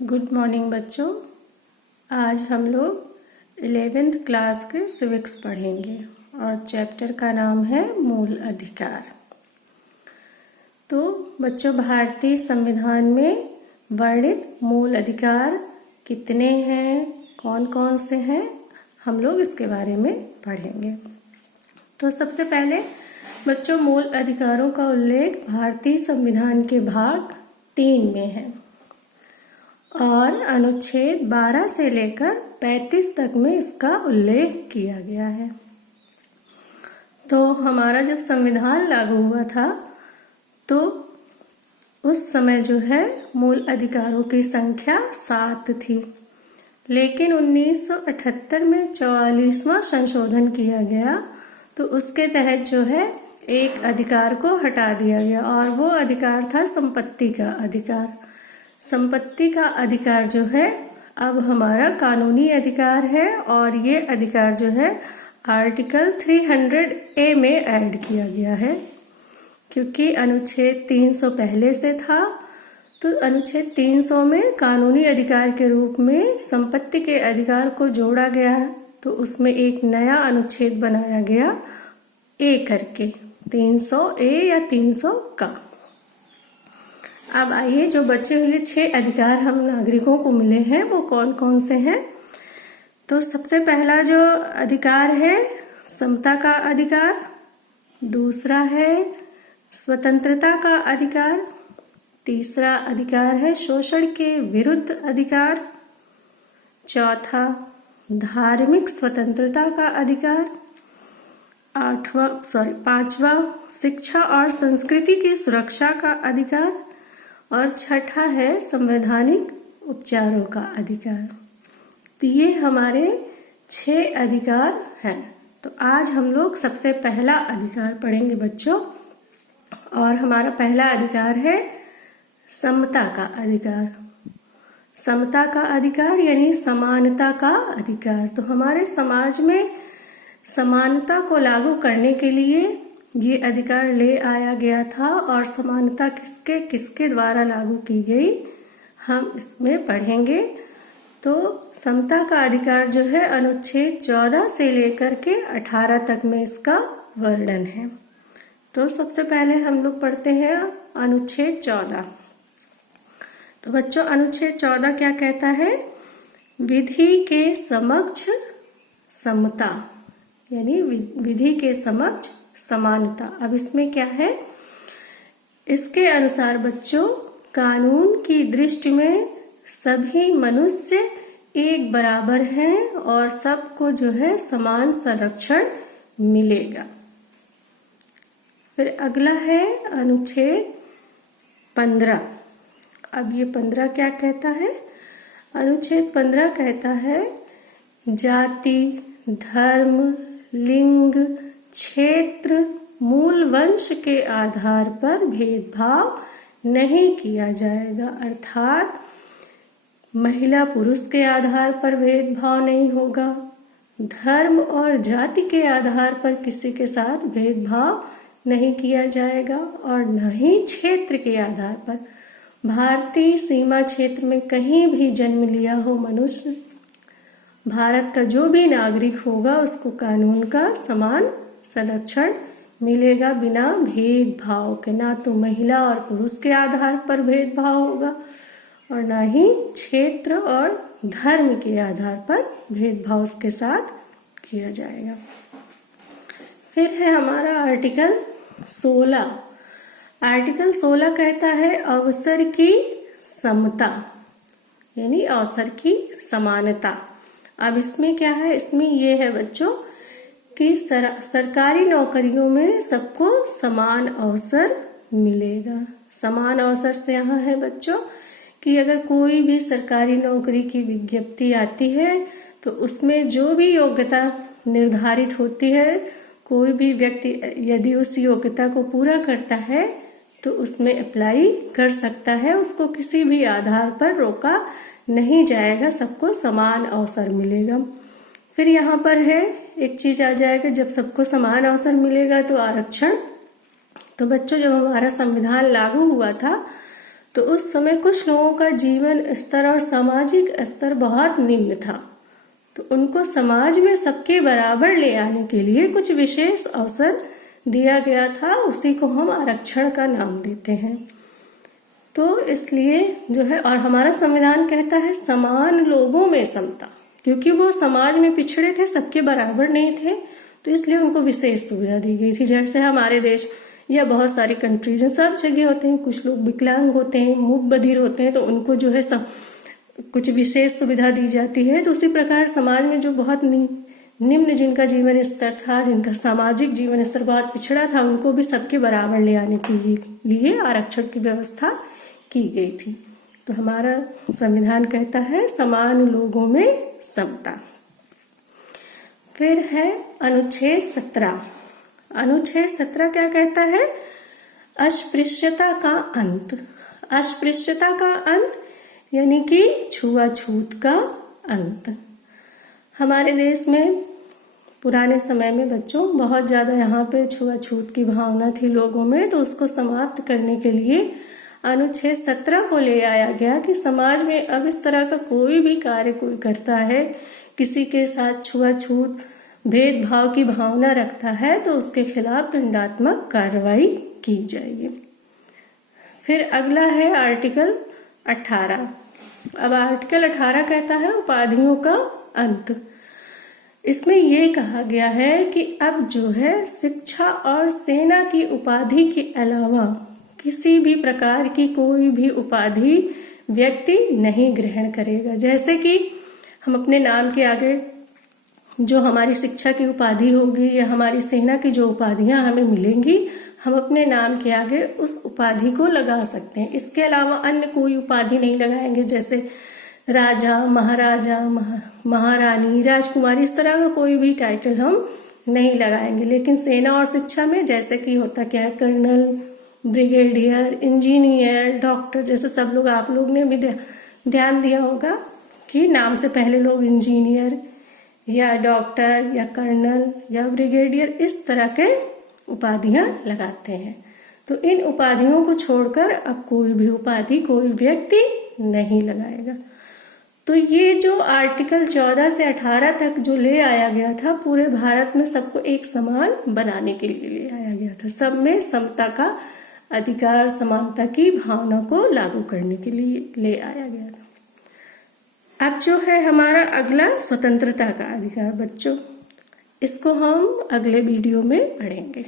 Good morning बच्चों। आज हम लोग 11th क्लास के सिविक्स पढ़ेंगे और चैप्टर का नाम है मूल अधिकार। तो बच्चों, भारतीय संविधान में वर्णित मूल अधिकार कितने हैं, कौन कौन से हैं, हम लोग इसके बारे में पढ़ेंगे। तो सबसे पहले बच्चों, मूल अधिकारों का उल्लेख भारतीय संविधान के भाग 3 में है और अनुच्छेद 12 से लेकर 35 तक में इसका उल्लेख किया गया है। तो हमारा जब संविधान लागू हुआ था तो उस समय जो है मूल अधिकारों की संख्या 7 थी, लेकिन 1978 में 44वां संशोधन किया गया तो उसके तहत जो है एक अधिकार को हटा दिया गया और वो अधिकार था संपत्ति का अधिकार। संपत्ति का अधिकार जो है अब हमारा कानूनी अधिकार है और ये अधिकार जो है आर्टिकल 300A में ऐड किया गया है, क्योंकि अनुच्छेद 300 पहले से था। तो अनुच्छेद 300 में कानूनी अधिकार के रूप में संपत्ति के अधिकार को जोड़ा गया है, तो उसमें एक नया अनुच्छेद बनाया गया ए करके, 300A या 300 का। अब आइए, जो बचे हुए 6 अधिकार हम नागरिकों को मिले हैं वो कौन कौन से हैं। तो सबसे पहला जो अधिकार है समता का अधिकार, दूसरा है स्वतंत्रता का अधिकार, तीसरा अधिकार है शोषण के विरुद्ध अधिकार, चौथा धार्मिक स्वतंत्रता का अधिकार, पांचवा शिक्षा और संस्कृति की सुरक्षा का अधिकार और छठा है संवैधानिक उपचारों का अधिकार। तो ये हमारे 6 अधिकार हैं। तो आज हम लोग सबसे पहला अधिकार पढ़ेंगे बच्चों, और हमारा पहला अधिकार है समता का अधिकार। समता का अधिकार यानी समानता का अधिकार। तो हमारे समाज में समानता को लागू करने के लिए ये अधिकार ले आया गया था, और समानता किसके किसके द्वारा लागू की गई हम इसमें पढ़ेंगे। तो समता का अधिकार जो है अनुच्छेद 14 से लेकर के 18 तक में इसका वर्णन है। तो सबसे पहले हम लोग पढ़ते हैं अनुच्छेद 14। तो बच्चों, अनुच्छेद 14 क्या कहता है? विधि के समक्ष समता, यानी विधि के समक्ष समानता। अब इसमें क्या है? इसके अनुसार बच्चों, कानून की दृष्टि में सभी मनुष्य एक बराबर हैं और सबको जो है समान संरक्षण मिलेगा। फिर अगला है अनुच्छेद 15। अब ये 15 क्या कहता है? अनुच्छेद 15 कहता है जाति, धर्म, लिंग, क्षेत्र, मूल वंश के आधार पर भेदभाव नहीं किया जाएगा। अर्थात महिला पुरुष के आधार पर भेदभाव नहीं होगा, धर्म और जाति के आधार पर किसी के साथ भेदभाव नहीं किया जाएगा, और न ही क्षेत्र के आधार पर। भारतीय सीमा क्षेत्र में कहीं भी जन्म लिया हो मनुष्य, भारत का जो भी नागरिक होगा उसको कानून का समान संरक्षण मिलेगा बिना भेदभाव के। ना तो महिला और पुरुष के आधार पर भेदभाव होगा और ना ही क्षेत्र और धर्म के आधार पर भेदभाव उसके साथ किया जाएगा। फिर है हमारा आर्टिकल 16। आर्टिकल 16 कहता है अवसर की समता, यानी अवसर की समानता। अब इसमें क्या है? इसमें ये है बच्चों कि सरकारी नौकरियों में सबको समान अवसर मिलेगा। समान अवसर से यहाँ है बच्चों कि अगर कोई भी सरकारी नौकरी की विज्ञप्ति आती है तो उसमें जो भी योग्यता निर्धारित होती है, कोई भी व्यक्ति यदि उस योग्यता को पूरा करता है तो उसमें अप्लाई कर सकता है। उसको किसी भी आधार पर रोका नहीं जाएगा, सबको समान अवसर मिलेगा। फिर यहाँ पर है एक चीज आ जाएगा, जब सबको समान अवसर मिलेगा तो आरक्षण। तो बच्चों, जब हमारा संविधान लागू हुआ था तो उस समय कुछ लोगों का जीवन स्तर और सामाजिक स्तर बहुत निम्न था, तो उनको समाज में सबके बराबर ले आने के लिए कुछ विशेष अवसर दिया गया था। उसी को हम आरक्षण का नाम देते हैं। तो इसलिए जो है, और हमारा संविधान कहता है समान लोगों में समता, क्योंकि वो समाज में पिछड़े थे, सबके बराबर नहीं थे, तो इसलिए उनको विशेष सुविधा दी गई थी। जैसे हमारे देश या बहुत सारी कंट्रीज हैं, सब जगह होते हैं, कुछ लोग विकलांग होते हैं, मूक बधिर होते हैं, तो उनको जो है कुछ विशेष सुविधा दी जाती है। तो उसी प्रकार समाज में जो बहुत निम्न जिनका जीवन स्तर था, जिनका सामाजिक जीवन स्तर बहुत पिछड़ा था, उनको भी सबके बराबर ले आने के लिए आरक्षण की व्यवस्था की गई थी। तो हमारा संविधान कहता है समान लोगों में समता। फिर है अनुच्छेद 17। अनुच्छेद 17 क्या कहता है? अस्पृश्यता का अंत। अस्पृश्यता का अंत यानी कि छुआछूत का अंत। हमारे देश में पुराने समय में बच्चों बहुत ज्यादा यहाँ पे छुआछूत की भावना थी लोगों में, तो उसको समाप्त करने के लिए अनुच्छेद 17 को ले आया गया कि समाज में अब इस तरह का कोई भी कार्य कोई करता है, किसी के साथ छुआछूत भेदभाव की भावना रखता है, तो उसके खिलाफ दंडात्मक कार्रवाई की जाएगी। फिर अगला है आर्टिकल 18। अब आर्टिकल 18 कहता है उपाधियों का अंत। इसमें ये कहा गया है कि अब जो है शिक्षा और सेना की उपाधि के अलावा किसी भी प्रकार की कोई भी उपाधि व्यक्ति नहीं ग्रहण करेगा। जैसे कि हम अपने नाम के आगे जो हमारी शिक्षा की उपाधि होगी या हमारी सेना की जो उपाधियां हमें मिलेंगी, हम अपने नाम के आगे उस उपाधि को लगा सकते हैं। इसके अलावा अन्य कोई उपाधि नहीं लगाएंगे, जैसे राजा, महाराजा, महारानी, राजकुमारी, इस तरह का कोई भी टाइटल हम नहीं लगाएंगे। लेकिन सेना और शिक्षा में जैसे कि होता क्या है, कर्नल, ब्रिगेडियर, इंजीनियर, डॉक्टर, जैसे सब लोग, आप लोग ने भी ध्यान दिया होगा कि नाम से पहले लोग इंजीनियर या डॉक्टर या कर्नल या ब्रिगेडियर इस तरह के उपाधियां लगाते हैं। तो इन उपाधियों को छोड़कर अब कोई भी उपाधि कोई व्यक्ति नहीं लगाएगा। तो ये जो आर्टिकल 14 से 18 तक जो ले आया गया था, पूरे भारत में सबको एक समान बनाने के लिए ले आया गया था। सब में समता का अधिकार, समानता की भावना को लागू करने के लिए ले आया गया था। अब जो है हमारा अगला स्वतंत्रता का अधिकार बच्चों, इसको हम अगले वीडियो में पढ़ेंगे।